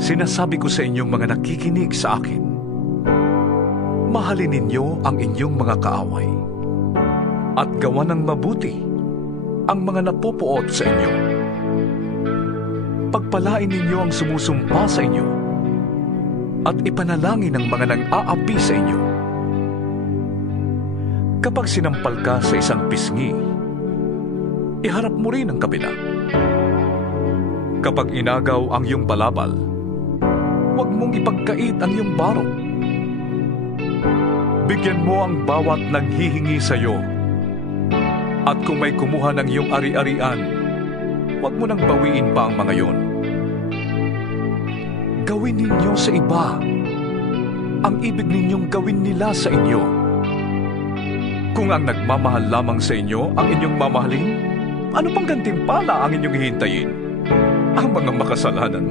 Sinasabi ko sa inyong mga nakikinig sa akin, mahalin ninyo ang inyong mga kaaway at gawa ng mabuti ang mga napupuot sa inyo. Pagpalain ninyo ang sumusumpa sa inyo at ipanalangin ang mga nang-aapi sa inyo. Kapag sinampal ka sa isang pisngi, iharap mo rin ang kabila. Kapag inagaw ang iyong balabal, huwag mong ipagkait ang iyong barong. Bigyan mo ang bawat nanghihingi sa iyo. At kung may kumuha ng iyong ari-arian, huwag mo nang bawiin pa ang mga yon. Gawin ninyo sa iba ang ibig ninyong gawin nila sa inyo. Kung ang nagmamahal lamang sa inyo ang inyong mamahalin, ano pang gantimpala ang inyong hihintayin? Ang mga makasalanan